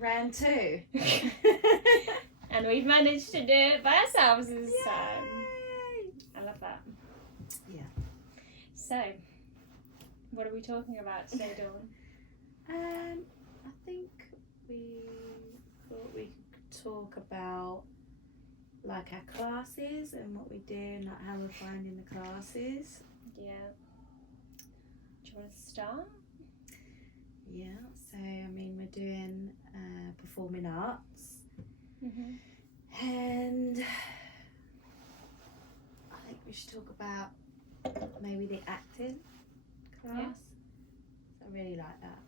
round 2. And we've managed to do it by ourselves this time. I love that. Yeah. So, what are we talking about today, Dawn? I think we thought we could talk about like our classes and what we do and like how we're finding the classes. Yeah. Do you want to start? Yeah, so I mean we're doing performing arts, and I think we should talk about maybe the acting class. Yeah. I really like that.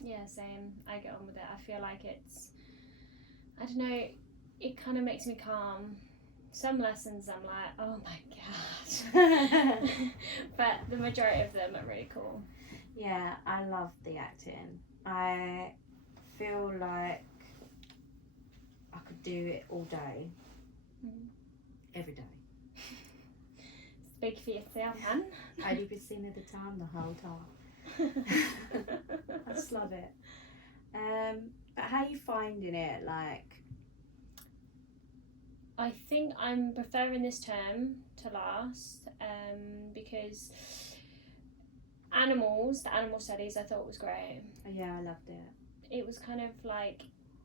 Yeah, same. I get on with it. I feel like it's, I don't know, it kind of makes me calm. Some lessons I'm like, oh my god. But the majority of them are really cool. Yeah, I love the acting. I feel like I could do it all day. Every day. Speak for yourself, man. 80% of the time, the whole time. I just love it. But how are you finding it? Like, I think I'm preferring this term to last, because the animal studies, I thought was great. Yeah, I loved it. It was kind of like,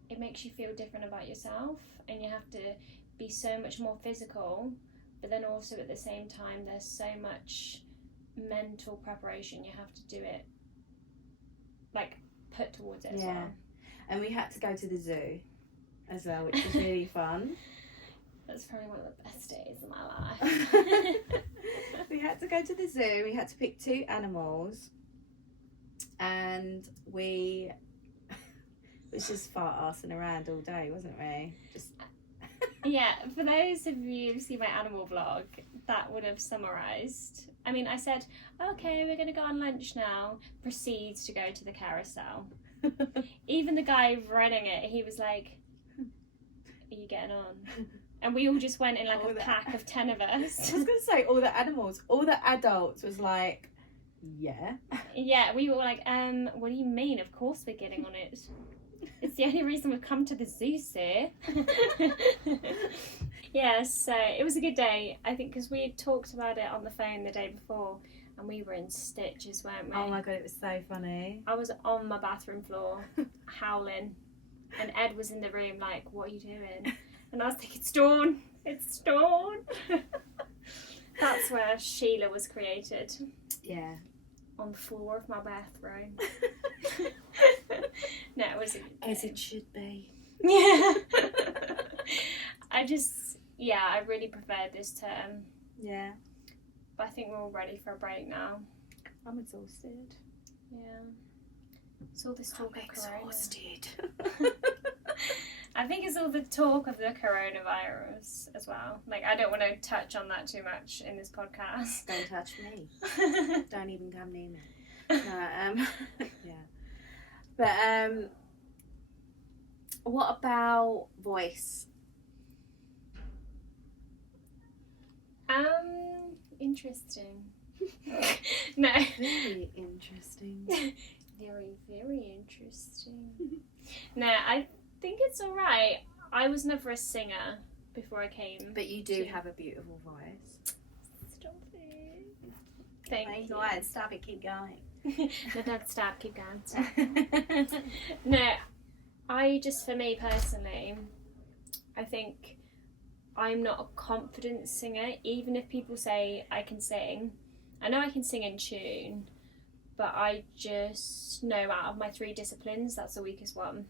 it makes you feel different about yourself, and you have to be so much more physical, but then also at the same time there's so much mental preparation. You have to do it, like, put towards it as well. And we had to go to the zoo as well, which was really fun. That's probably one of the best days of my life. We had to go to the zoo. We had to pick 2 animals, and we was just fart arsing around all day, wasn't we? Just Yeah, for those of you who see my animal vlog, that would have summarised. I mean, I said, okay, we're going to go on lunch now. Proceeds to go to the carousel. Even the guy running it, he was like, are you getting on? And we all just went in like a pack of 10 of us. I was going to say, all the animals, all the adults was like, yeah. Yeah, we were like, what do you mean? Of course we're getting on it. It's the only reason we've come to the zoo, sir. Yeah, so it was a good day, I think, because we had talked about it on the phone the day before, and we were in stitches, weren't we? Oh my god, it was so funny. I was on my bathroom floor, howling, and Ed was in the room like, what are you doing? And I was like, it's Dawn, it's Dawn. That's where Sheila was created. Yeah. On the floor of my bathroom. No, it was as it should be. Yeah. I really preferred this term. Yeah. But I think we're all ready for a break now. I'm exhausted. Yeah. It's all this talk of corona. Exhausted. I think it's all the talk of the coronavirus as well. Like, I don't want to touch on that too much in this podcast. Don't touch me. Don't even come near me. No, yeah. But what about voice? Interesting. No. Very interesting. Very, very interesting. No, I think it's alright. I was never a singer before I came. But you do have a beautiful voice. Stop it. Thank you. Go on, stop it, keep going. No, don't stop, keep going. No, for me personally, I think I'm not a confident singer, even if people say I can sing. I know I can sing in tune, but I just know out of my 3 disciplines, that's the weakest one.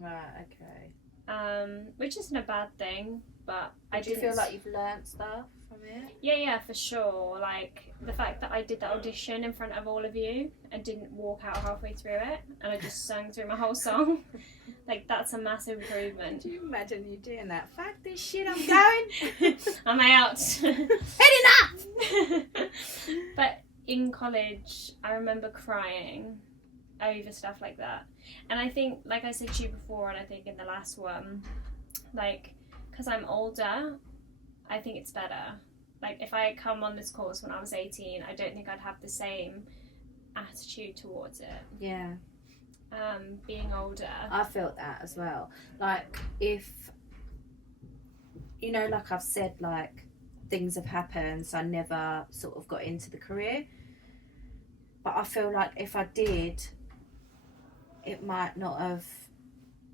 Right, okay. Which isn't a bad thing, but do you feel like you've learnt stuff from it? Yeah, for sure. Like, the fact that I did the audition in front of all of you and didn't walk out halfway through it, and I just sang through my whole song, like, that's a massive improvement. Can you imagine you doing that? Fuck this shit, I'm going. I'm out. Heading up! But in college, I remember crying over stuff like that. And I think, like I said to you before, and I think in the last one, like, because I'm older, I think it's better. Like, if I had come on this course when I was 18, I don't think I'd have the same attitude towards it. Yeah. being older. I felt that as well. Like, if, you know, like I've said, like, things have happened, so I never sort of got into the career. But I feel like if I did, it might not have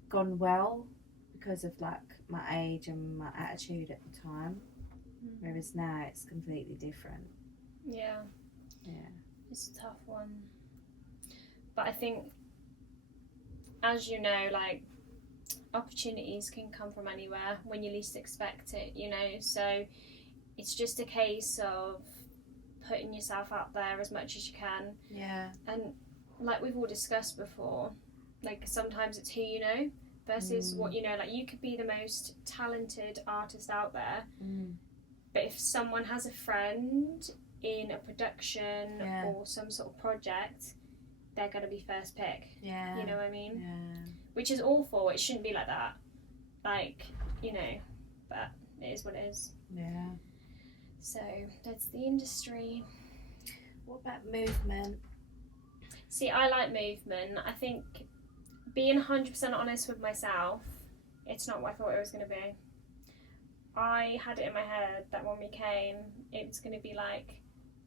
gone well because of, like, my age and my attitude at the time. Whereas now it's completely different. Yeah. It's a tough one. But I think, as you know, like, opportunities can come from anywhere when you least expect it, you know, so it's just a case of putting yourself out there as much as you can. Yeah. And like we've all discussed before, like, sometimes it's who you know versus what you know. Like, you could be the most talented artist out there, but if someone has a friend in a production or some sort of project, they're going to be first pick. Yeah. You know what I mean? Yeah. Which is awful. It shouldn't be like that. Like, you know, but it is what it is. Yeah. So that's the industry. What about movement? See, I like movement. I think being 100% honest with myself, it's not what I thought it was going to be. I had it in my head that when we came, it was going to be like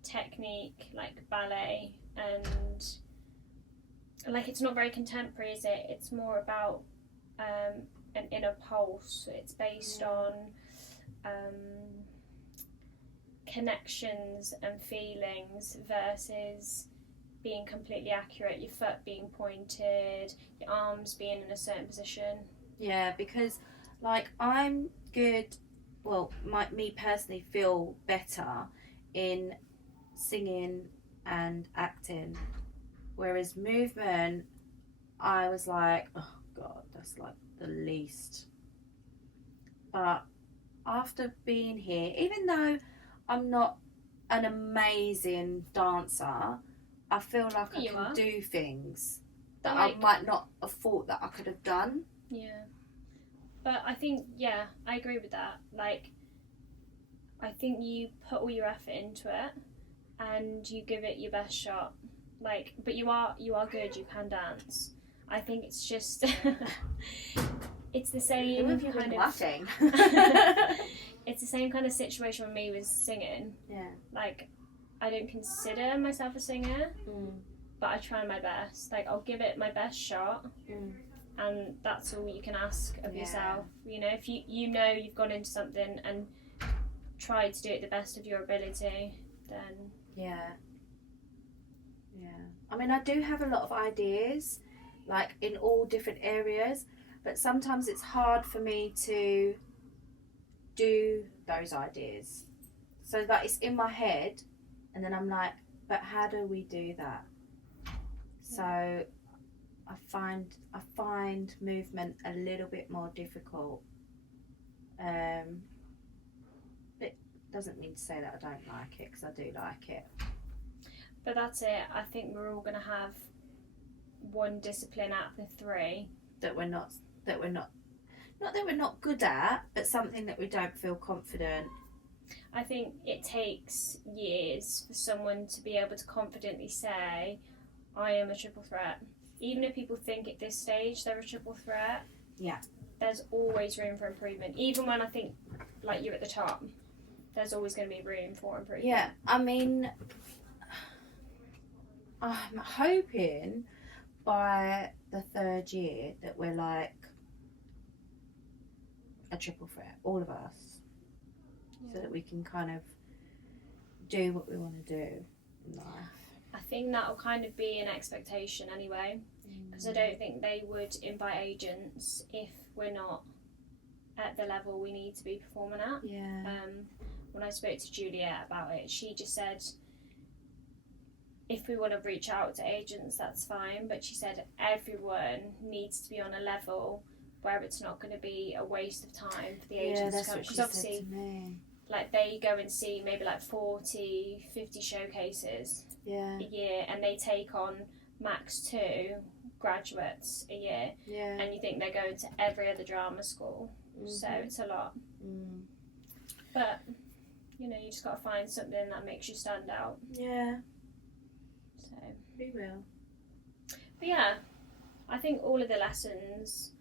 technique, like ballet, and like, it's not very contemporary, is it? It's more about an inner pulse. It's based on connections and feelings versus being completely accurate, your foot being pointed, your arms being in a certain position. Yeah, because, like, I'm good, well, me personally feel better in singing and acting, whereas movement, I was like, oh God, that's like the least. But after being here, even though I'm not an amazing dancer, I feel like I can do things that I might not have thought that I could have done. Yeah. But I think, yeah, I agree with that. Like, I think you put all your effort into it and you give it your best shot. Like, but you are good, you can dance. I think it's just it's the same kind of it's the same kind of situation with me with singing. Yeah. Like, I don't consider myself a singer, but I try my best. Like, I'll give it my best shot, and that's all you can ask of yourself. You know, if you know you've gone into something and tried to do it the best of your ability, then yeah. I mean, I do have a lot of ideas, like, in all different areas, but sometimes it's hard for me to do those ideas. So that it's in my head, and then I'm like, but how do we do that? So I find movement a little bit more difficult. It doesn't mean to say that I don't like it, because I do like it. But that's it. I think we're all going to have one discipline out of the three that we're not that we're not good at, but something that we don't feel confident. I think it takes years for someone to be able to confidently say, I am a triple threat. Even if people think at this stage they're a triple threat, there's always room for improvement. Even when I think, like, you're at the top, there's always going to be room for improvement. Yeah, I mean, I'm hoping by the third year that we're like a triple threat, all of us, so that we can kind of do what we want to do in life. I think that'll kind of be an expectation anyway, because I don't think they would invite agents if we're not at the level we need to be performing at. Yeah. When I spoke to Juliet about it, she just said, if we want to reach out to agents, that's fine, but she said everyone needs to be on a level where it's not going to be a waste of time for the agents to come. Because obviously, like, they go and see maybe like 40, 50 showcases a year, and they take on max 2 graduates a year, and you think they're going to every other drama school, so it's a lot. But, you know, you just got to find something that makes you stand out. Yeah. So we will. But yeah, I think all of the lessons,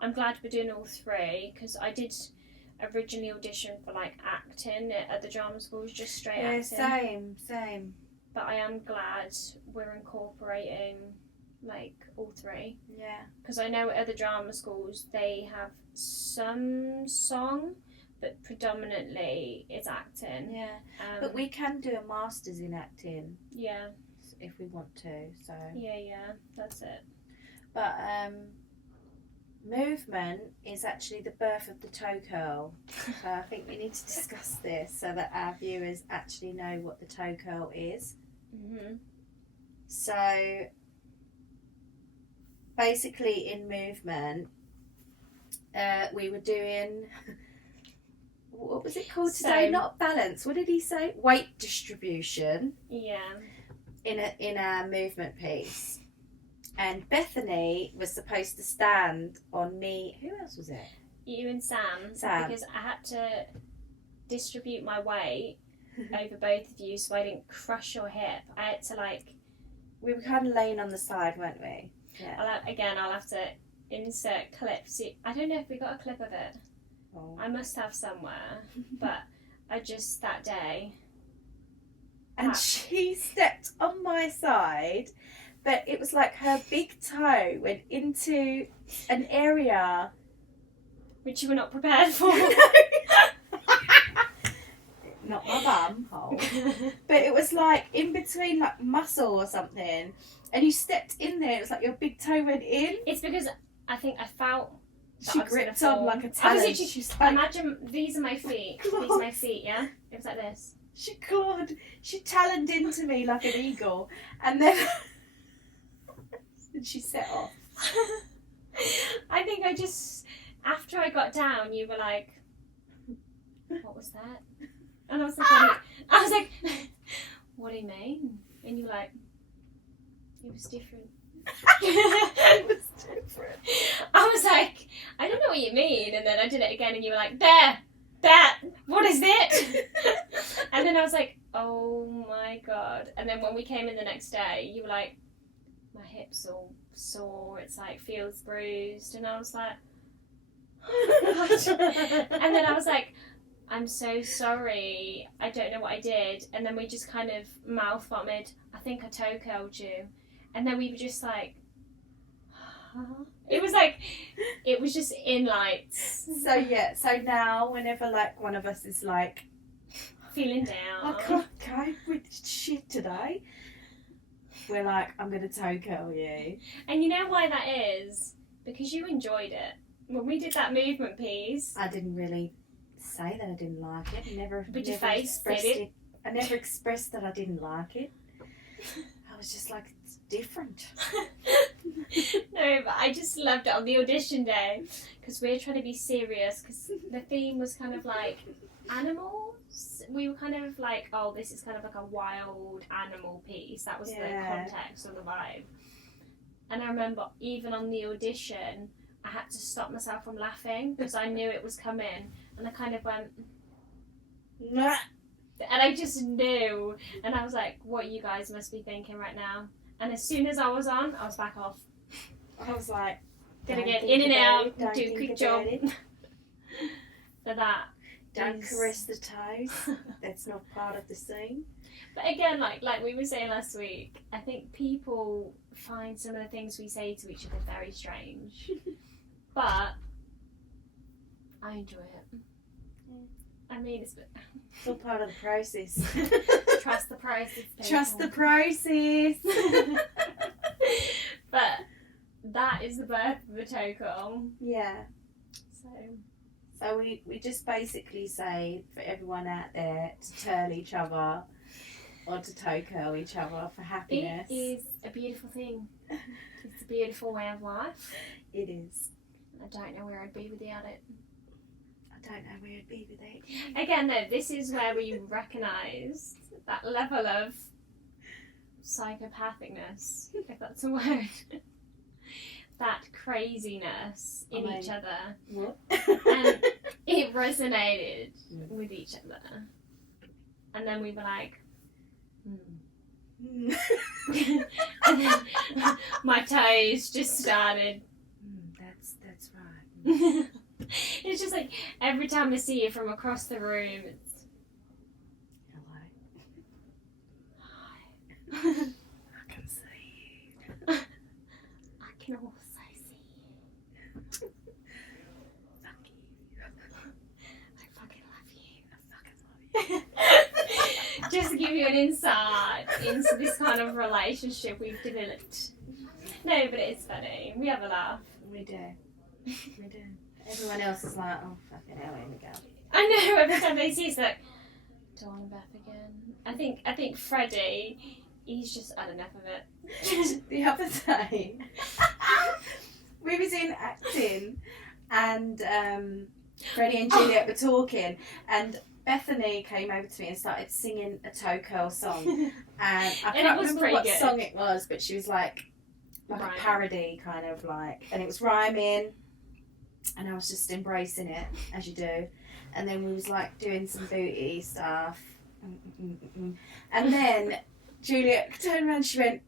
I'm glad we're doing all 3, because I did originally audition for like acting at the drama schools, just straight acting. Same. But I am glad we're incorporating like all 3. Yeah. Because I know at other drama schools they have some song, but predominantly it's acting. Yeah. But we can do a master's in acting. Yeah. If we want to, so. Yeah, that's it. But movement is actually the birth of the toe curl. So I think we need to discuss this so that our viewers actually know what the toe curl is. Mm-hmm. So basically in movement, we were doing, what was it called today? Not balance. What did he say? Weight distribution. Yeah. In our movement piece. And Bethany was supposed to stand on me. Who else was it? You and Sam. Because I had to distribute my weight over both of you so I didn't crush your hip. I had to like... We were kind of laying on the side, weren't we? Yeah. I'll have to insert clips. I don't know if we got a clip of it. Oh. I must have somewhere. But I just, that day... And she stepped on my side, but it was like her big toe went into an area which you were not prepared for. Not my bum hole, but it was like in between like muscle or something, and you stepped in there. It was like your big toe went in. It's because I think I felt she gripped on like a talon. Imagine these are my feet. These are my feet. Yeah, it was like this. She taloned into me like an eagle, and then she set off. I think I just, after I got down, you were like, "What was that?" And I was like, "What do you mean?" And you were like, "It was different." It was different. I was like, "I don't know what you mean," and then I did it again, and you were like, "There. That, what is it?" And then I was like, oh my god. And then when we came in the next day, you were like, my hip's all sore, it's like feels bruised. And I was like, oh my god. And then I was like, I'm so sorry, I don't know what I did. And then we just kind of mouth vomited, I think I toe curled you. And then we were just like, it was like, it was just in lights. So now whenever like one of us is like feeling down, I can't cope with shit today, we're like, I'm gonna toe curl you. And you know why that is? Because you enjoyed it. When we did that movement piece, I didn't really say that I didn't like it. But your face said it. I never expressed that I didn't like it. I was just like, it's different. No, but I just loved it on the audition day because we were trying to be serious because the theme was kind of like animals. We were kind of like, oh, this is kind of like a wild animal piece. That was the context of the vibe. And I remember even on the audition, I had to stop myself from laughing because I knew it was coming. And I kind of went... Nah. And I just knew. And I was like, what you guys must be thinking right now. And as soon as I was on, I was back off. I was like, gonna get in and out, do a quick job. For that. Don't caress the toes. That's not part of the scene. But again, like we were saying last week, I think people find some of the things we say to each other very strange. But I enjoy it. I mean, it's all part of the process. Trust the process. People. Trust the process. But that is the birth of the toe curl. Yeah. So we just basically say for everyone out there to turn each other or to toe curl each other for happiness. It is a beautiful thing. It's a beautiful way of life. It is. I don't know where I'd be without it. I don't know where I'd be without you. Again, though, this is where we recognise that level of psychopathicness, if that's a word. That craziness in each other. What? And it resonated with each other. And then we were like, And then my toes just started. That's right. It's just like every time I see you from across the room, it's Hello. hi. I can see you. I can also see you. Fuck you. I fucking love you. I fucking love you. Just to give you an insight into this kind of relationship we've developed. No, but it's funny. We have a laugh. We do. We do. Everyone else is like, oh, fucking hell, here we go. I know, every time they see us, like, Dawn and Beth again. I think Freddie, he's just had enough of it. The other day, we was in acting, and Freddie and Juliet were talking, and Bethany came over to me and started singing a Toe Curl song. And I can't remember what song it was, but she was like a parody, kind of like, and it was rhyming, and I was just embracing it, as you do. And then we was like doing some booty stuff. And then Juliet turned around and she went,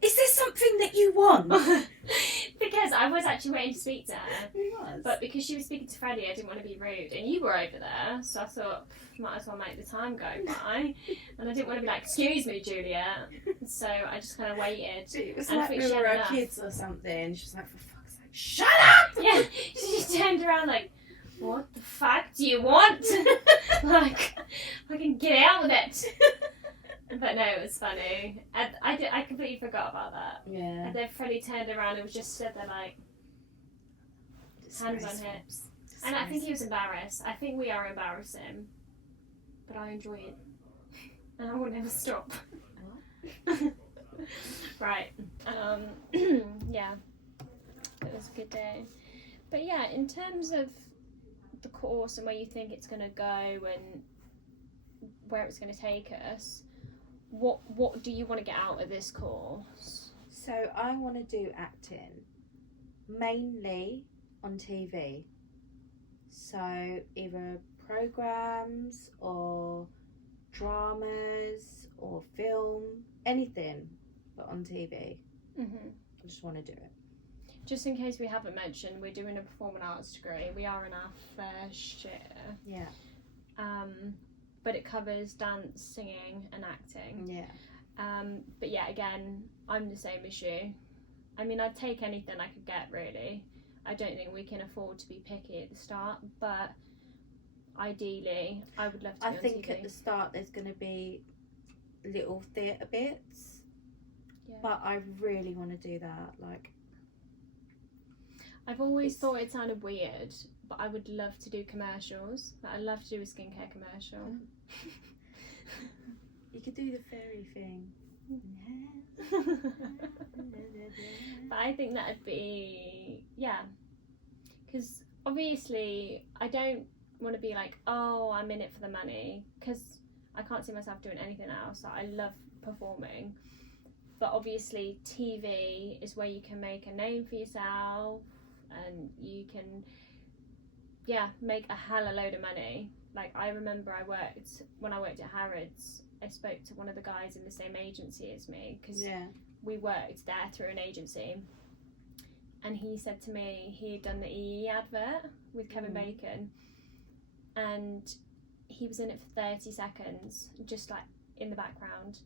"Is there something that you want?" Because I was actually waiting to speak to her. Who was? But because she was speaking to Freddie, I didn't want to be rude. And you were over there, so I thought, might as well make the time go by. And I didn't want to be like, "Excuse me, Juliet." So I just kind of waited. It was and like I think we she were had her enough. kids or something. She was like, "For fuck's sake, shut up!" Yeah, she turned around like, "What the fuck do you want?" Like, fucking get out with it. But no, it was funny. I completely forgot about that. Yeah. And then Freddie turned around and was just stood there like, hands on hips. And I think he was embarrassed. I think we are embarrassing. But I enjoy it. And I will never stop. What? Right. Yeah. It was a good day. But yeah, in terms of the course and where you think it's going to go and where it's going to take us, what do you want to get out of this course? So I want to do acting, mainly on TV. So either programs or dramas or film, anything, but on TV. Mm-hmm. I just want to do it. Just in case we haven't mentioned, we're doing a performing arts degree. We are in our first year. Yeah. But it covers dance, singing and acting. Yeah. But yeah, again, I'm the same as you. I mean, I'd take anything I could get, really. I don't think we can afford to be picky at the start, but ideally, I would love to be on think TV. at the start there's going to be little theatre bits, Yeah. but I really want to do that. Like, I've always thought it sounded weird, but I would love to do commercials. Like, I'd love to do a skincare commercial. you could do the fairy thing. But I think that'd be, yeah, because obviously I don't want to be like, oh, I'm in it for the money, because I can't see myself doing anything else. Like, I love performing, but obviously TV is where you can make a name for yourself and you can, yeah, make a hella load of money. Like, I remember when I worked at Harrods, I spoke to one of the guys in the same agency as me, because we worked there through an agency, and he said to me he had done the EE advert with Kevin Bacon, and he was in it for 30 seconds, just like in the background,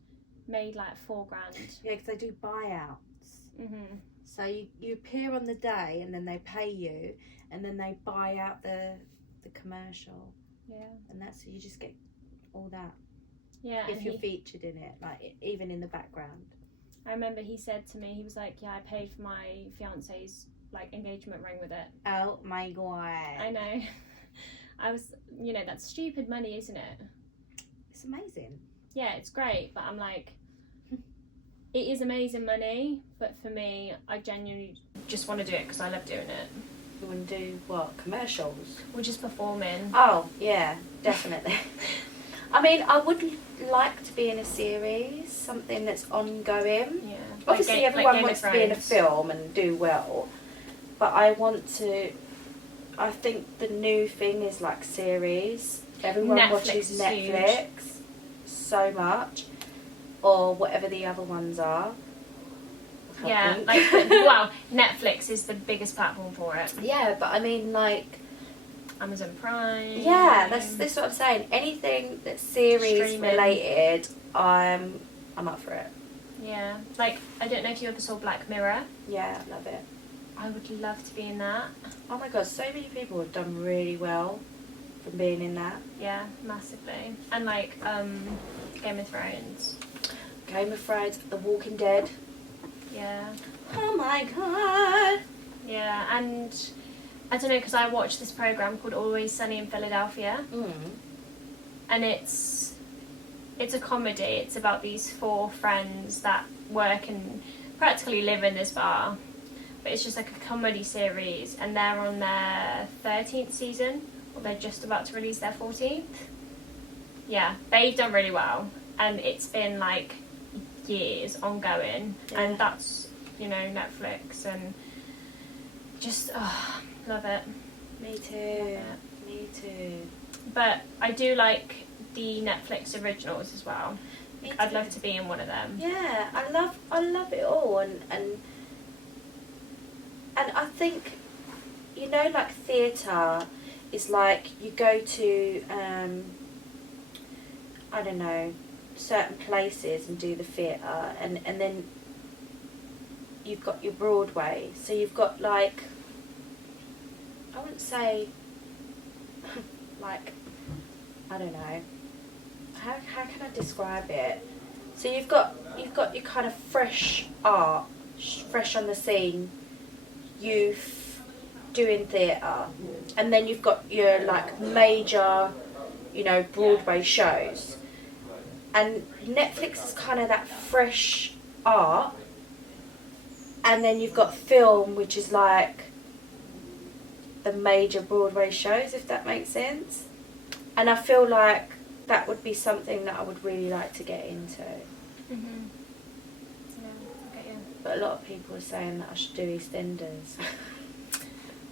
made like $4,000. Yeah, because they do buyouts. Mm-hmm. So you appear on the day, and then they pay you, and then they buy out the commercial. Yeah. And that's, you just get all that. Yeah. If you're featured in it, like even in the background. I remember he said to me, he was like, yeah, I paid for my fiance's like engagement ring with it. Oh my god. I know. I was, that's stupid money, isn't it? It's amazing. Yeah, it's great, but I'm like, it is amazing money, but for me, I genuinely just want to do it because I love doing it. You want to do what? Commercials? Or just performing. Oh, yeah, definitely. I mean, I would like to be in a series, something that's ongoing. Yeah. Obviously, everyone wants to be in a film and do well, but I think the new thing is like series. Everyone watches Netflix so much, or whatever the other ones are. I Yeah, can't like, think. well, Netflix is the biggest platform for it. Yeah, but I mean, like, Amazon Prime. yeah, that's what I'm saying. Anything that's series Streaming. related, I'm up for it. Yeah, like, I don't know if you ever saw Black Mirror. Yeah, I love it. I would love to be in that. Oh my god, so many people have done really well from being in that. Yeah, massively. And like, Game of Thrones. Game of Thrones, The Walking Dead. Yeah. Oh my god. Yeah, and I don't know, because I watched this program called Always Sunny in Philadelphia, and it's a comedy. It's about these 4 friends that work and practically live in this bar, but it's just like a comedy series, and they're on their 13th season, or they're just about to release their 14th. Yeah, they've done really well, and it's been like years ongoing, and that's, you know, Netflix, and just love it. Me too. Me too. But I do like the Netflix originals as well. Me I'd too. love to be in one of them. Yeah, I love it all, and I think, you know, like theatre is like you go to I don't know, certain places and do the theatre, and then you've got your Broadway, so you've got like, I wouldn't say like, I don't know, how can I describe it? So you've got your kind of fresh art, fresh on the scene, youth doing theatre, and then you've got your like major, you know, Broadway shows, and Netflix is kind of that fresh art, and then you've got film, which is like the major Broadway shows, if that makes sense. And I feel like that would be something that I would really like to get into. Mm-hmm. Yeah, I get you. But a lot of people are saying that I should do EastEnders.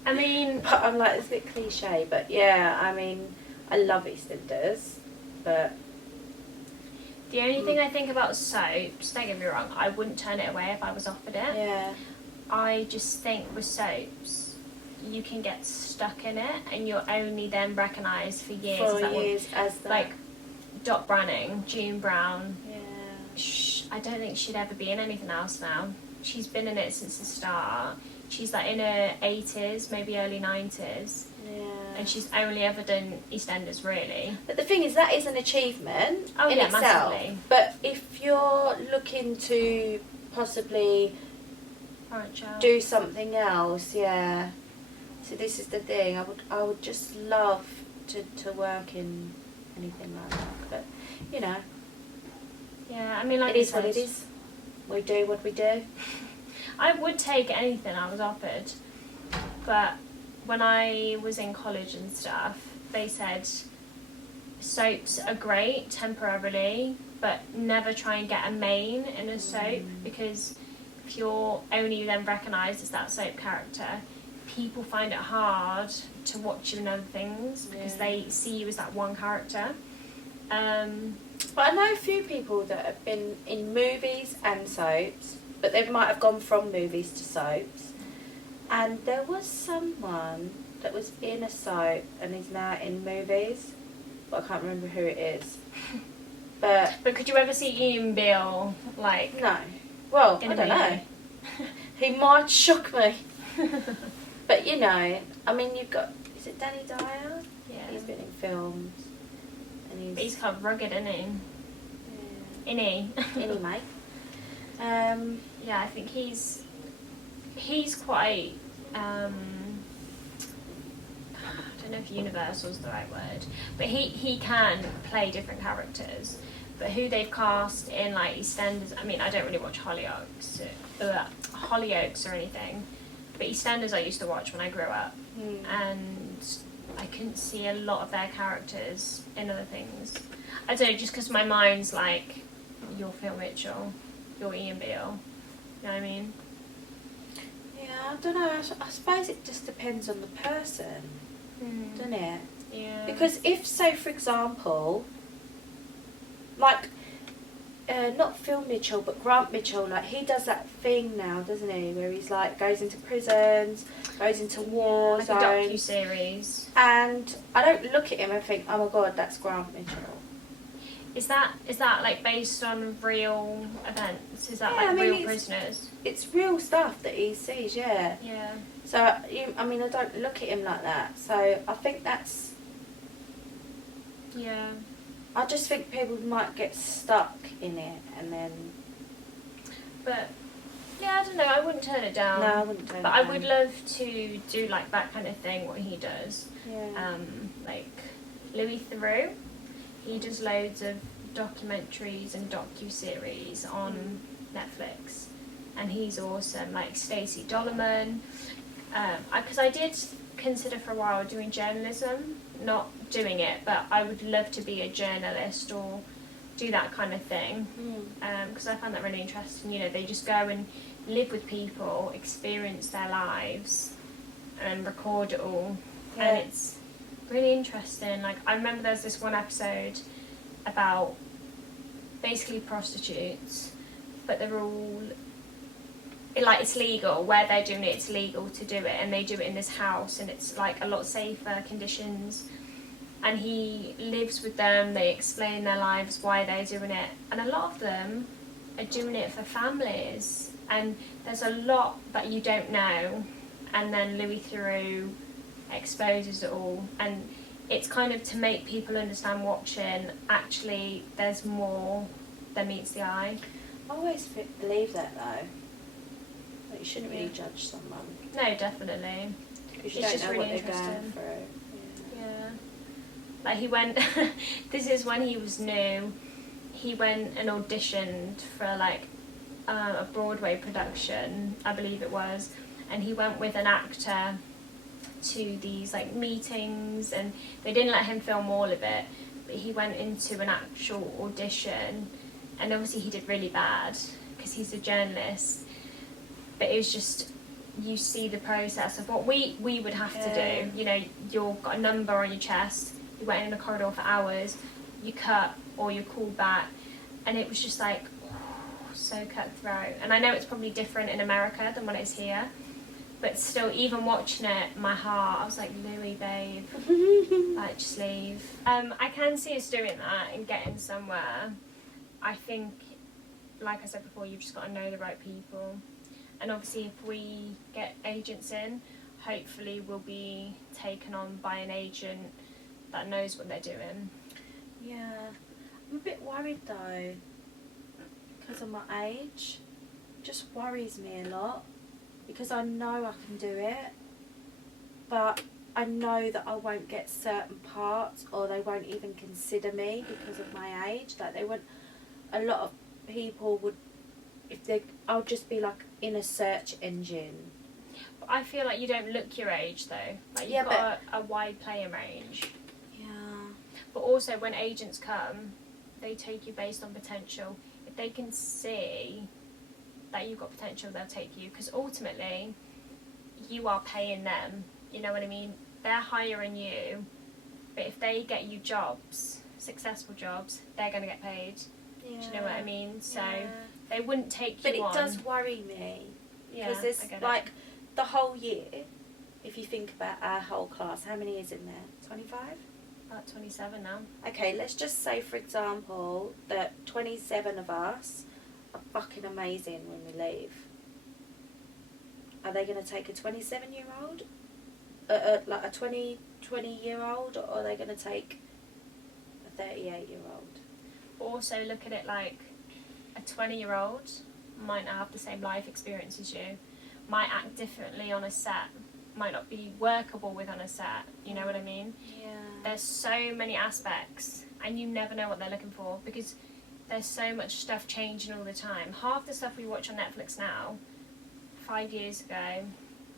I mean, But I'm like, it's a bit cliche, but yeah, I mean, I love EastEnders, but the only thing I think about soaps, don't get me wrong, I wouldn't turn it away if I was offered it. yeah, I just think with soaps, you can get stuck in it, and you're only then recognised for years. for as that one. years as that. Like Dot Branning, June Brown. Yeah. I don't think she'd ever be in anything else now. She's been in it since the start. She's like in her 80s, maybe early 90s, Yeah. and she's only ever done EastEnders, really. But the thing is, that is an achievement Oh in yeah, itself. massively. But if you're looking to possibly Branch out. do something else, yeah. So this is the thing. I would just love to work in anything like that. But you know, Yeah, I mean, like it is I what it said, is. We do what we do. I would take anything I was offered, but when I was in college and stuff, they said soaps are great temporarily, but never try and get a main in a soap, because if you're only then recognised as that soap character, people find it hard to watch you in other things because they see you as that one character. But I know a few people that have been in movies and soaps, but they might have gone from movies to soaps. And there was someone that was in a soap and is now in movies, but I can't remember who it is. But could you ever see Ian Beale, like, no. Well, in I a don't know. movie? He might shock me. But you know, I mean, you've got, is it Danny Dyer? Yeah. He's been in films. And But he's kind of rugged, isn't he? Innie. Anyway. Yeah, I think he's quite, I don't know if universal is the right word, but he can play different characters. But who they've cast in like EastEnders, I mean, I don't really watch Hollyoaks or anything, but EastEnders I used to watch when I grew up, and I couldn't see a lot of their characters in other things. I don't know, just because my mind's like, you're Phil Mitchell, you're Ian Beale, you know what I mean? Yeah, I don't know. I suppose it just depends on the person, doesn't it? Yeah. Because if, say, for example, like, not Phil Mitchell, but Grant Mitchell. Like he does that thing now, doesn't he? Where he's like goes into prisons, goes into war like zones. a docu-series. And I don't look at him and think, oh my god, that's Grant Mitchell. Is that like based on real events? Is that real prisoners? It's real stuff that he sees, yeah. Yeah. So I mean, I don't look at him like that. So I think that's. Yeah. I just think people might get stuck in it and then. But yeah, I don't know. I wouldn't turn it down. No, I wouldn't turn it down. But I would love to do like that kind of thing. What he does. Yeah. Like Louis Theroux. He does loads of documentaries and docu-series on Netflix, and he's awesome. Like Stacey Dollerman, because I did consider for a while doing journalism, not doing it, but I would love to be a journalist or do that kind of thing, because I find that really interesting. You know, they just go and live with people, experience their lives, and record it all, and it's really interesting. Like I remember there's this one episode about basically prostitutes, but they're all like, it's legal where they're doing it. It's legal to do it, and they do it in this house, and it's like a lot safer conditions. And he lives with them. They explain their lives, why they're doing it, and a lot of them are doing it for families. And there's a lot that you don't know, and then Louis Theroux exposes it all, and it's kind of to make people understand watching actually there's more than meets the eye. I always believe that though. Like you shouldn't really judge someone. No, definitely. Because you don't know what they're going through. Yeah. Like he went, this is when he was new, he went and auditioned for like a Broadway production, I believe it was, and he went with an actor to these like meetings, and they didn't let him film all of it, but he went into an actual audition, and obviously he did really bad because he's a journalist, but it was just, you see the process of what we would have to do. You know, you've got a number on your chest, you wait in a corridor for hours, you cut or you're called back, and it was just like so cutthroat. And I know it's probably different in America than what it is here, but still, even watching it, my heart, I was like, Louis, babe, like, just leave. I can see us doing that and getting somewhere. I think, like I said before, you've just got to know the right people. And obviously, if we get agents in, hopefully we'll be taken on by an agent that knows what they're doing. Yeah. I'm a bit worried though, because of my age. It just worries me a lot. Because I know I can do it, but I know that I won't get certain parts, or they won't even consider me because of my age. Like they wouldn't. A lot of people would, I'll just be like in a search engine. But I feel like you don't look your age though. Like you've got a wide player range. Yeah. But also when agents come, they take you based on potential. If they can see that you've got potential, they'll take you, because ultimately you are paying them, you know what I mean? They're hiring you, but if they get you jobs, successful jobs, they're going to get paid. Do you know what I mean? So they wouldn't take you on. But it does worry me, because there's like the whole year, if you think about our whole class, how many is in there? 25? About 27 now. Okay, let's just say, for example, that 27 of us are fucking amazing when we leave. Are they going to take a 27-year-old? Like a 20-year-old? Or are they going to take a 38-year-old? Also look at it like a 20-year-old might not have the same life experience as you, might act differently on a set, might not be workable with on a set, you know what I mean? Yeah. There's so many aspects, and you never know what they're looking for, because there's so much stuff changing all the time. Half the stuff we watch on Netflix now, 5 years ago,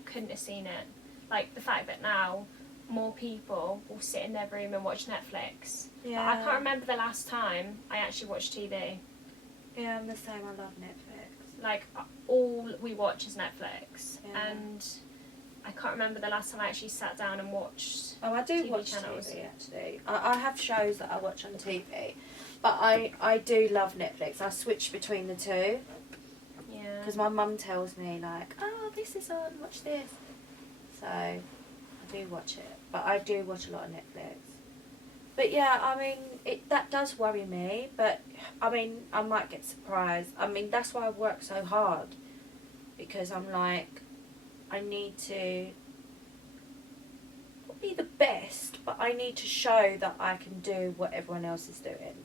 couldn't have seen it. Like the fact that now more people will sit in their room and watch Netflix. Yeah. But I can't remember the last time I actually watched TV. Yeah, I'm the same. I love Netflix. Like all we watch is Netflix, and I can't remember the last time I actually sat down and watched. Oh, I do TV watch channels. TV actually. I have shows that I watch on TV, But I do love Netflix. I switch between the two. Yeah. Because my mum tells me, like, oh, this is on, watch this. So, I do watch it. But I do watch a lot of Netflix. But yeah, I mean, that does worry me. But, I mean, I might get surprised. I mean, that's why I work so hard. Because I'm like, I need to not be the best, but I need to show that I can do what everyone else is doing.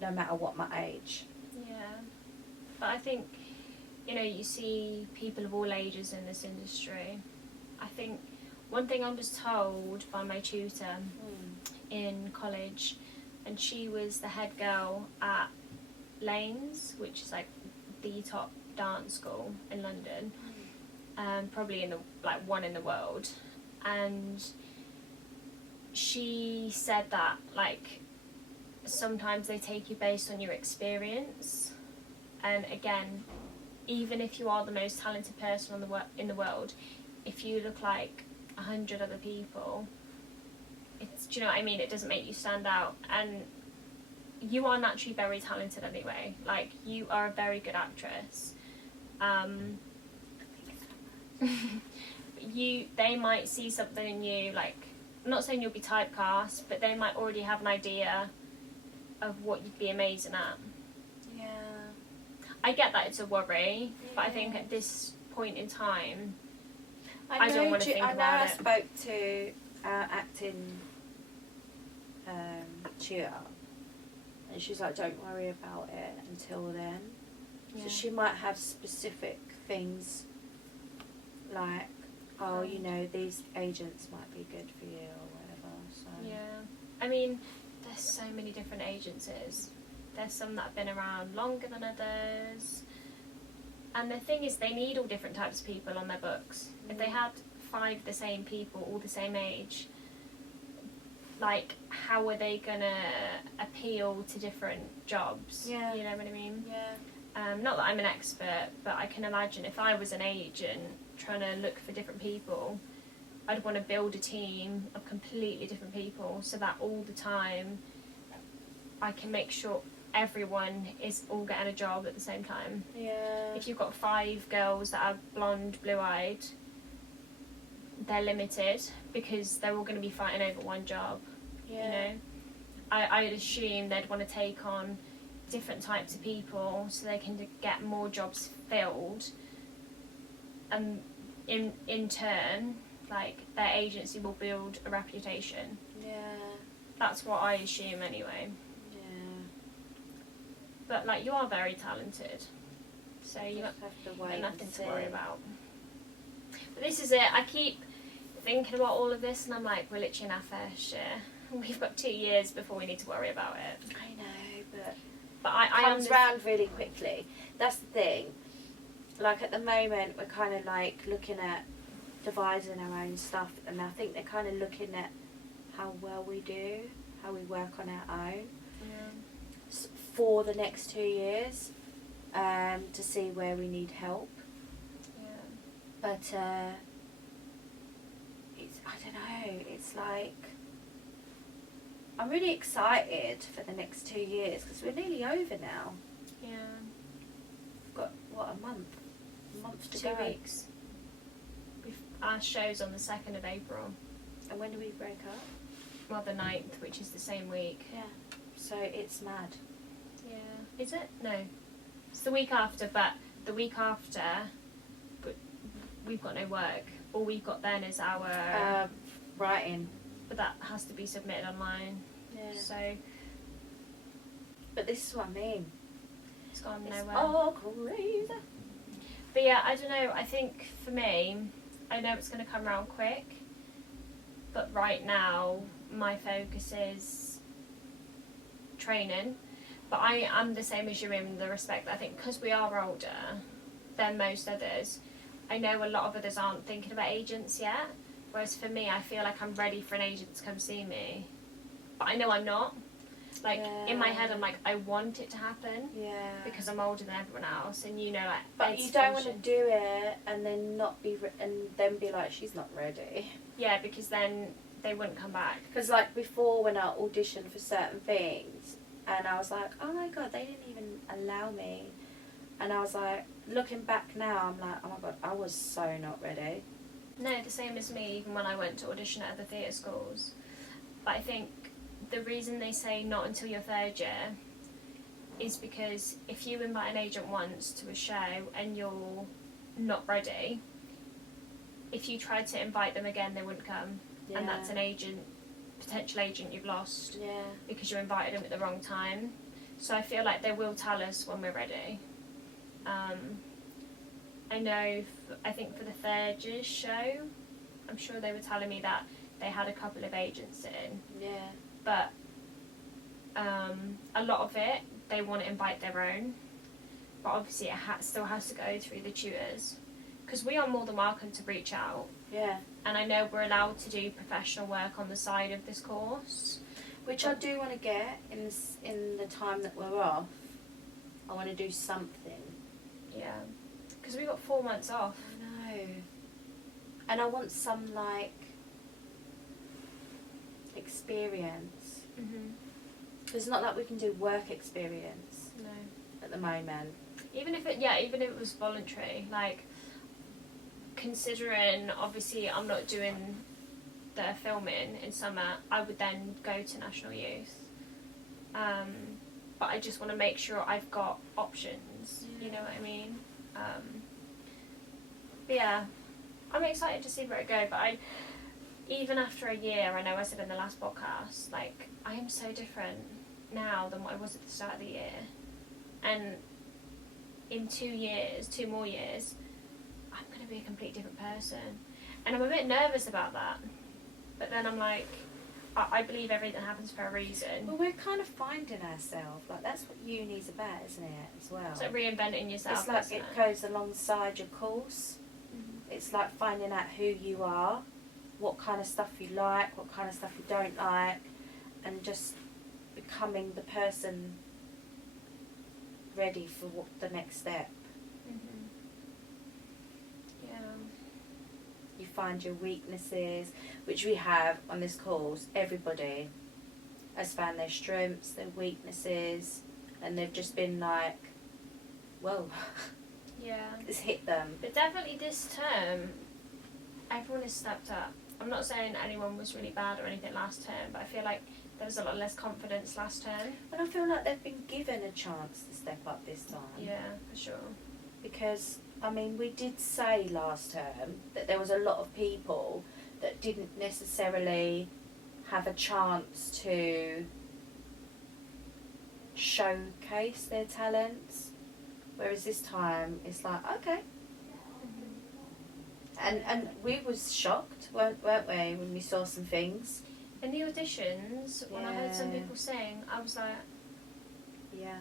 No matter what my age. Yeah. But I think, you know, you see people of all ages in this industry. I think one thing I was told by my tutor in college, and she was the head girl at Lanes, which is like the top dance school in London, probably in the one in the world, and she said that like sometimes they take you based on your experience, and again, even if you are the most talented person in the world, if you look like 100 other people, do you know what I mean? It doesn't make you stand out, and you are naturally very talented anyway. Like, you are a very good actress. They might see something in you, like, I'm not saying you'll be typecast, but they might already have an idea of what you'd be amazing at. Yeah. I get that it's a worry, but I think at this point in time, I don't want to think about it. I spoke to our acting tutor, and she's like, don't worry about it until then. Yeah. So she might have specific things like, oh, you know, these agents might be good for you or whatever. So yeah, I mean, there's so many different agencies. There's some that have been around longer than others, and the thing is, they need all different types of people on their books. If they had 5 the same people, all the same age, like, how are they gonna appeal to different jobs? Yeah. You know what I mean? Yeah. Not that I'm an expert, but I can imagine if I was an agent trying to look for different people, I'd want to build a team of completely different people so that all the time I can make sure everyone is all getting a job at the same time. Yeah. If you've got 5 girls that are blonde, blue-eyed, they're limited because they're all going to be fighting over one job. Yeah. You know, I'd assume they'd want to take on different types of people so they can get more jobs filled, and in turn, like, their agency will build a reputation. Yeah. That's what I assume anyway. Yeah. But like, you are very talented, so you Just have to wait. nothing and to see. worry about. But this is it. I keep thinking about all of this, and I'm like, we're literally in our first year. We've got 2 years before we need to worry about it. I know, but I comes round really quickly. That's the thing. Like, at the moment, we're kind of like looking at devising our own stuff, and I think they're kind of looking at how well we do, how we work on our own for the next 2 years, to see where we need help. Yeah. But it's, I don't know, it's like, I'm really excited for the next 2 years because we're nearly over now. Yeah. We've got, what, a month to 2 go. weeks. Our show's on the 2nd of April. And when do we break up? Well, the 9th, which is the same week. Yeah. So it's mad. Yeah. Is it? No. It's the week after, but the week after, but we've got no work. All we've got then is our... writing. But that has to be submitted online. Yeah. So But this is what I mean. it's gone It's nowhere. all crazy. But yeah, I don't know. I think for me, I know it's going to come around quick. But right now, my focus is training. But I am the same as you in the respect that I think because we are older than most others, I know a lot of others aren't thinking about agents yet. Whereas for me, I feel like I'm ready for an agent to come see me. But I know I'm not. Like, in my head, I'm like, I want it to happen. Yeah. Because I'm older than everyone else. And, you know, like... But you don't want to do it and then not be... and then be like, she's not ready. Yeah, because then they wouldn't come back. Because, like, before when I auditioned for certain things, and I was like, oh my god, they didn't even allow me. And I was like, looking back now, I'm like, oh my god, I was so not ready. No, the same as me, even when I went to audition at other theatre schools. But I think the reason they say not until your third year is because if you invite an agent once to a show and you're not ready, if you tried to invite them again, they wouldn't come. Yeah. And that's an agent, potential agent you've lost. Yeah. Because you invited them at the wrong time. So I feel like they will tell us when we're ready. I know, I think for the third year's show, I'm sure they were telling me that they had a couple of agents in. Yeah. But a lot of it, they want to invite their own. But obviously it still has to go through the tutors. Because we are more than welcome to reach out. Yeah. And I know we're allowed to do professional work on the side of this course. Which I do want to get in the time that we're off. I want to do something. Yeah. Because we got 4 months off. I know. And I want some, like, experience. It's not like we can do work experience. No. At the moment. Even if it was voluntary, like, considering obviously I'm not doing the filming in summer, I would then go to National Youth. But I just want to make sure I've got options, you know what I mean? But yeah, I'm excited to see where it goes, but even after a year, I know I said in the last podcast, like, I am so different now than what I was at the start of the year. And in 2 more years, I'm going to be a completely different person. And I'm a bit nervous about that. But then I'm like, I believe everything happens for a reason. Well, we're kind of finding ourselves. Like, that's what uni's about, isn't it, as well? It's like reinventing yourself. It's like it goes alongside your course. Mm-hmm. It's like finding out who you are, what kind of stuff you like, what kind of stuff you don't like, and just becoming the person ready for the next step. Mm-hmm. Yeah. You find your weaknesses, which we have on this course. Everybody has found their strengths, their weaknesses, and they've just been like, whoa. Yeah. It's hit them. But definitely this term, everyone has stepped up. I'm not saying anyone was really bad or anything last term, but I feel like there was a lot less confidence last term. And I feel like they've been given a chance to step up this time. Yeah, for sure. Because, I mean, we did say last term that there was a lot of people that didn't necessarily have a chance to showcase their talents. Whereas this time, it's like, okay. And we was shocked, weren't we, when we saw some things. In the auditions, when I heard some people sing, I was like... Yeah.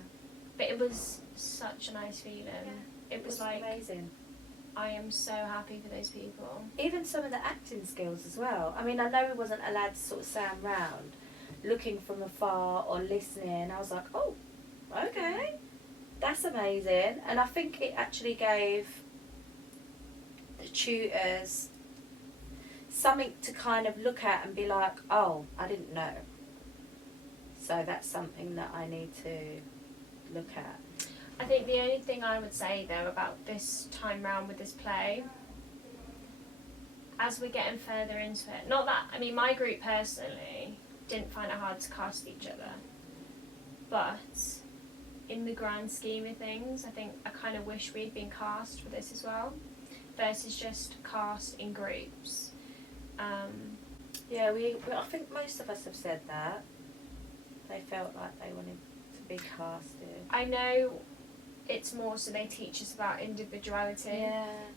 But it was such a nice feeling. Yeah. It was like... amazing. I am so happy for those people. Even some of the acting skills as well. I mean, I know we wasn't allowed to sort of stand round, looking from afar or listening. I was like, oh, okay. That's amazing. And I think it actually gave the tutors something to kind of look at and be like, oh, I didn't know. So that's something that I need to look at. I think the only thing I would say though about this time round with this play, as we're getting further into it, not that, I mean, my group personally didn't find it hard to cast each other, but in the grand scheme of things, I think I kind of wish we'd been cast for this as well, versus just cast in groups. Yeah, I think most of us have said that. They felt like they wanted to be casted. I know it's more so they teach us about individuality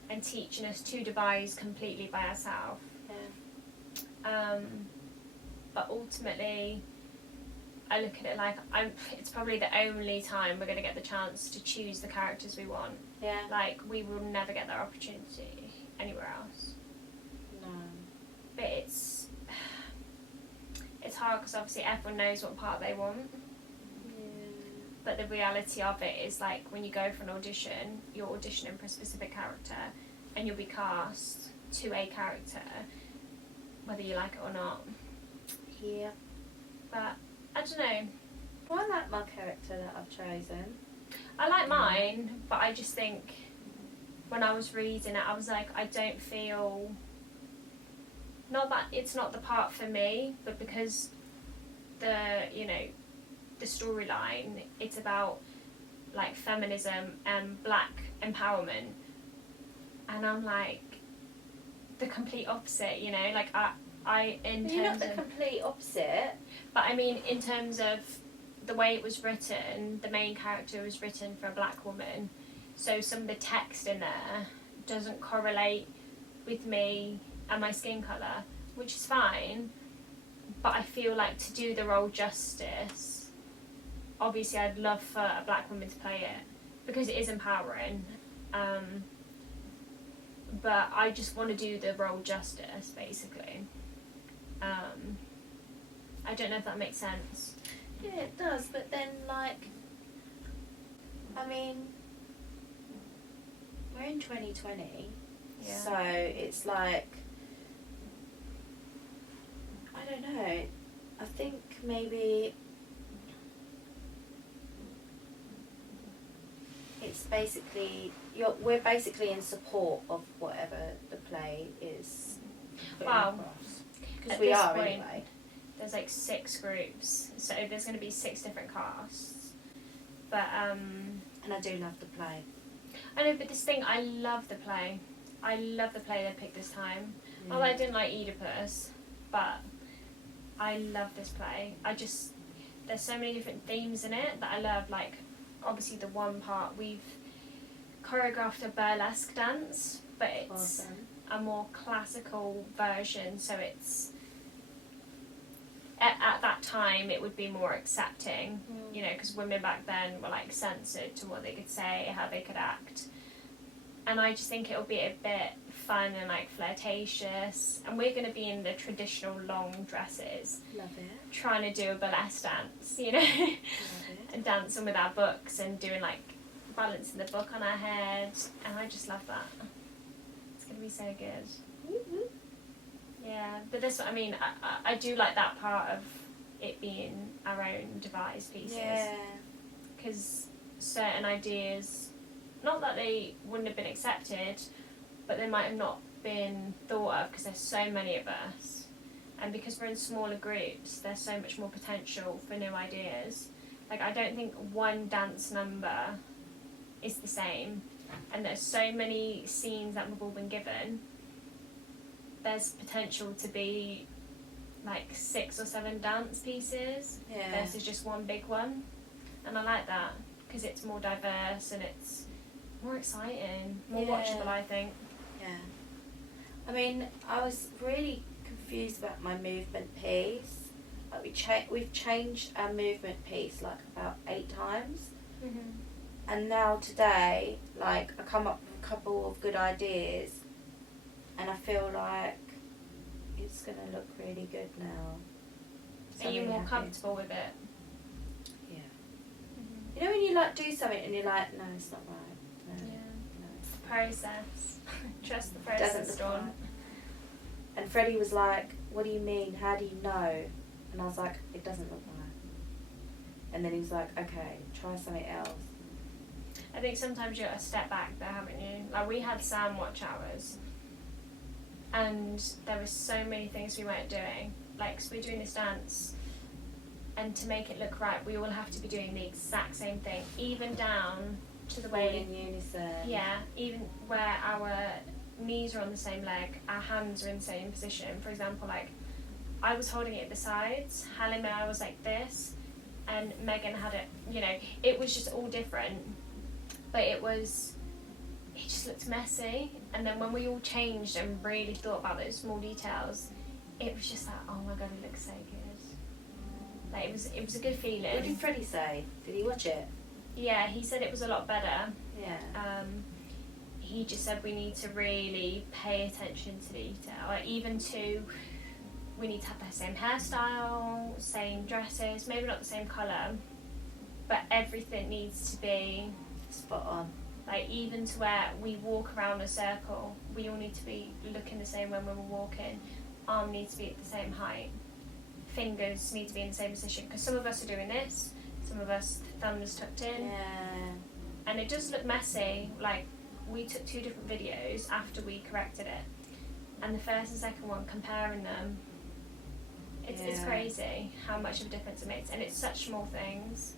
and teaching us to devise completely by ourselves. Yeah. But ultimately, I look at it like it's probably the only time we're going to get the chance to choose the characters we want. Yeah. Like, we will never get that opportunity anywhere else. No. But it's hard because obviously everyone knows what part they want. Yeah. But the reality of it is, like, when you go for an audition, you're auditioning for a specific character and you'll be cast to a character, whether you like it or not. Yeah. But I don't know. Well, I like my character that I've chosen. I like mine, but I just think when I was reading it, I was like, I don't feel, not that it's not the part for me, but because the storyline, it's about like feminism and black empowerment, and I'm like the complete opposite, like I in You're not terms the of, complete opposite. but I mean in terms of the way it was written, the main character was written for a black woman, so some of the text in there doesn't correlate with me and my skin colour, which is fine, but I feel like to do the role justice, obviously I'd love for a black woman to play it because it is empowering, but I just want to do the role justice, basically. I don't know if that makes sense. Yeah, it does, but then, like, I mean, we're in 2020, Yeah. so it's like, I don't know, I think maybe it's basically, we're basically in support of whatever the play is putting Wow. across. Because At we this are point, anyway. There's like 6 groups, so there's going to be 6 different casts. But And I do love the play. I know, but this thing, I love the play. I love the play they picked this time. Although I didn't like Oedipus, but I love this play. There's so many different themes in it that I love. Like, obviously the one part we've choreographed a burlesque dance, but it's Awesome. a more classical version, so it's at that time it would be more accepting, because women back then were like censored to what they could say, how they could act, and I just think it'll be a bit fun and like flirtatious, and we're going to be in the traditional long dresses Love it. trying to do a burlesque dance, Love it. and dancing with our books and doing like balancing the book on our head, and I just love that. It's going to be so good. Mm-hmm. Yeah, but this, I mean, I do like that part of it being our own devised pieces. Yeah. Because certain ideas, not that they wouldn't have been accepted, but they might have not been thought of because there's so many of us. And because we're in smaller groups, there's so much more potential for new ideas. Like, I don't think one dance number is the same. And there's so many scenes that we've all been given. There's potential to be like 6 or 7 dance pieces versus just one big one, and I like that because it's more diverse and it's more exciting, more watchable, I think. Yeah. I mean, I was really confused about my movement piece. Like we've changed our movement piece like about 8 times, and now today, like, I come up with a couple of good ideas. And I feel like it's going to look really good now. So Are you really more happy. comfortable with it? Yeah. You know when you like do something and you're like, no, it's not right. No, Yeah. no. It's the process. Trust the It doesn't process, look Dawn. right. And Freddie was like, what do you mean? How do you know? And I was like, it doesn't look right. And then he was like, okay, try something else. I think sometimes you got to step back there, haven't you? Like, we had Sam watch hours, and there were so many things we weren't doing. Like, so we're doing this dance, and to make it look right, we all have to be doing the exact same thing, even down to the All way, in unison. yeah, even where our knees are on the same leg, our hands are in the same position. For example, like, I was holding it at the sides, Halle and I was like this, and Megan had it, it was just all different. But it just looked messy, and then when we all changed and really thought about those small details, it was just like, oh my god, it looks so good. Like, it was a good feeling. What did Freddie say? Did he watch it? Yeah, he said it was a lot better. Yeah. He just said we need to really pay attention to detail, like, even to, we need to have the same hairstyle, same dresses, maybe not the same colour, but everything needs to be Spot on. like, even to where we walk around a circle, we all need to be looking the same when we're walking. Arm needs to be at the same height. Fingers need to be in the same position, because some of us are doing this, some of us thumbs tucked in. Yeah. And it does look messy. Like, we took 2 different videos after we corrected it. And the first and second one, comparing them, it's crazy how much of a difference it makes. And it's such small things.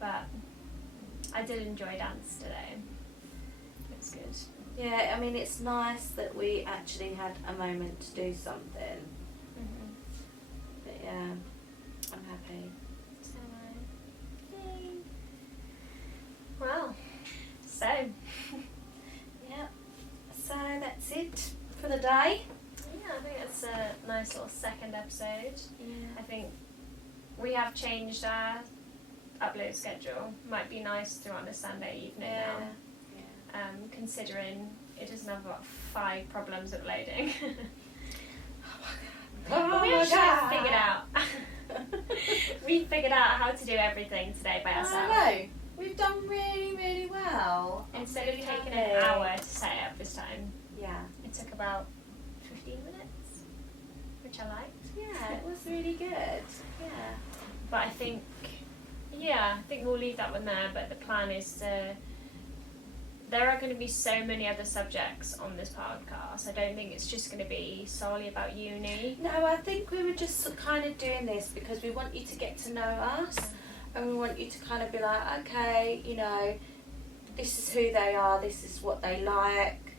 But I did enjoy dance today. It's good. Yeah, I mean, it's nice that we actually had a moment to do something. But yeah, I'm happy. So Yay. Well, so. Yeah, so that's it for the day. Yeah, I think it's a nice little second episode. Yeah. I think we have changed our upload schedule. Might be nice to on a Sunday evening now. Considering it doesn't have about 5 problems uploading. We actually have figured out. We figured out how to do everything today by ourselves. I know. We've done really, really well. Instead of taking an hour to set it up this time, Yeah. it took about 15 minutes, which I liked. Yeah, it was really good. Yeah. But I think we'll leave that one there. But the plan is there are going to be so many other subjects on this podcast. I don't think it's just going to be solely about uni. No, I think we were just kind of doing this because we want you to get to know us, and we want you to kind of be like, okay, you know, this is who they are, this is what they like,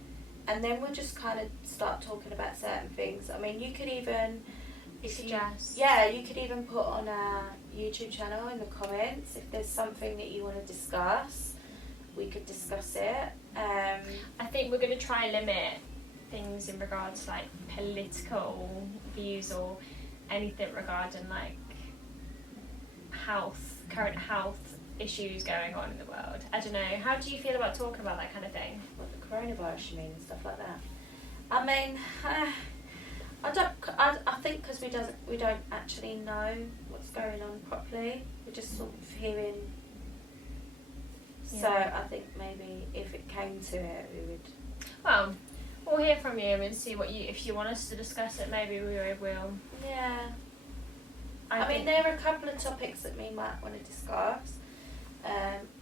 and then we'll just kind of start talking about certain things. I mean, you could even Suggest. you could even put on our YouTube channel in the comments if there's something that you want to discuss. We could discuss it. I think we're going to try and limit things in regards to like political views or anything regarding like current health issues going on in the world. I don't know. How do you feel about talking about that kind of thing? What, the coronavirus, you mean, and stuff like that? I mean, I think because we don't actually know what's going on properly. We're just sort of hearing. So I think maybe if it came to it, we would. Well, we'll hear from you and see if you want us to discuss it. Maybe we will. Yeah. I mean, there are a couple of topics that we might want to discuss.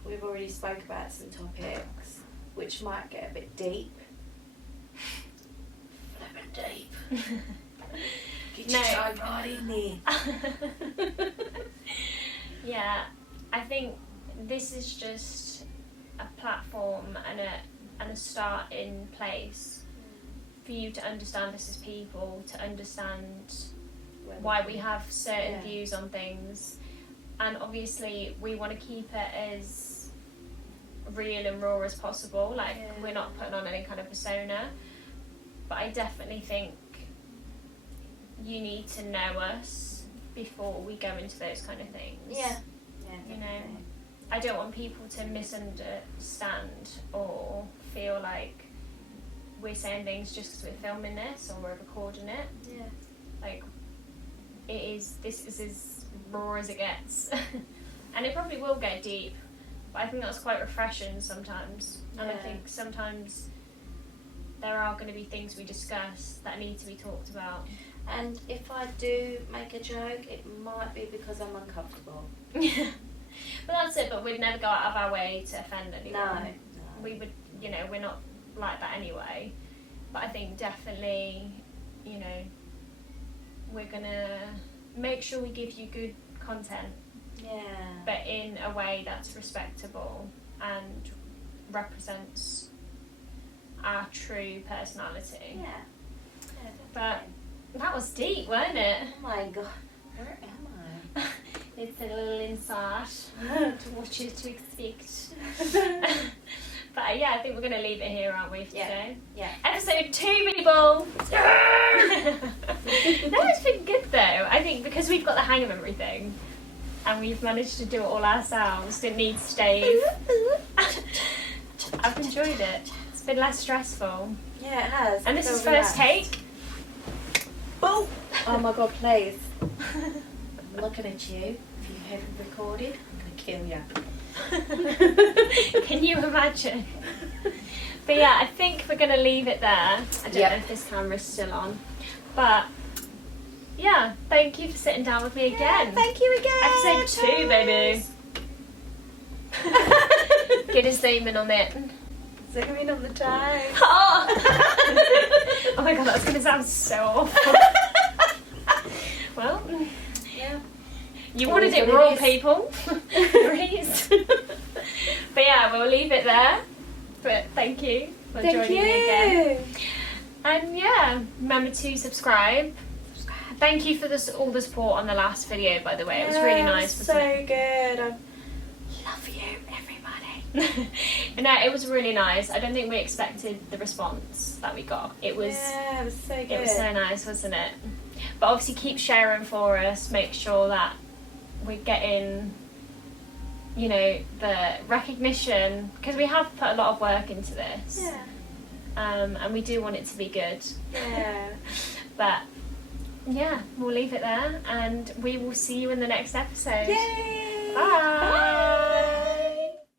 We've already spoke about some topics which might get a bit deep. A bit deep. Get your tripod in there. Yeah, I think this is just a platform and a start in place for you to understand us as people, to understand why we have certain views on things, and obviously we want to keep it as real and raw as possible. Like we're not putting on any kind of persona, but I definitely think you need to know us before we go into those kind of things. Yeah, you know, I don't want people to misunderstand or feel like we're saying things just because we're filming this or we're recording it. Yeah. Like, this is as raw as it gets. And it probably will get deep, but I think that's quite refreshing sometimes. And I think sometimes there are going to be things we discuss that need to be talked about. And if I do make a joke, it might be because I'm uncomfortable. But that's it, but we'd never go out of our way to offend anyone. No. We would, you know, we're not like that anyway. But I think definitely, you know, we're going to make sure we give you good content. Yeah. But in a way that's respectable and represents our true personality. Yeah. But that was deep, wasn't it? Oh my god. Where am I? It's a little insight to what you to expect. But yeah, I think we're going to leave it here, aren't we, for today? Yeah. Episode 2, people! No, it's been good though. I think because we've got the hang of everything and we've managed to do it all ourselves, didn't need Steve. I've enjoyed it. It's been less stressful. Yeah, it has. And this is first take. Boom! Oh my god, please. I'm looking at you. If you haven't recorded, I'm going to kill you. Can you imagine? But yeah, I think we're going to leave it there. I don't know if this camera's still on. But yeah, thank you for sitting down with me again. Yeah, thank you again. Episode 2, baby. Get a zoom in on it. Zoom in on the toes. Oh, oh my god, that's going to sound so awful. Well, Yeah. you wanted it raw, people. Breeze. But yeah, we'll leave it there. But thank you for joining me again. And yeah, remember to subscribe. Thank you for all the support on the last video, by the way. It was really nice. So Wasn't it? good. I love you, everybody. No, it was really nice. I don't think we expected the response that we got. It was it was so good. It was so nice, wasn't it? But obviously keep sharing for us. Make sure that we're getting, you know, the recognition, because we have put a lot of work into this. Yeah. And we do want it to be good. Yeah. But yeah, we'll leave it there, and we will see you in the next episode. Yay! Bye.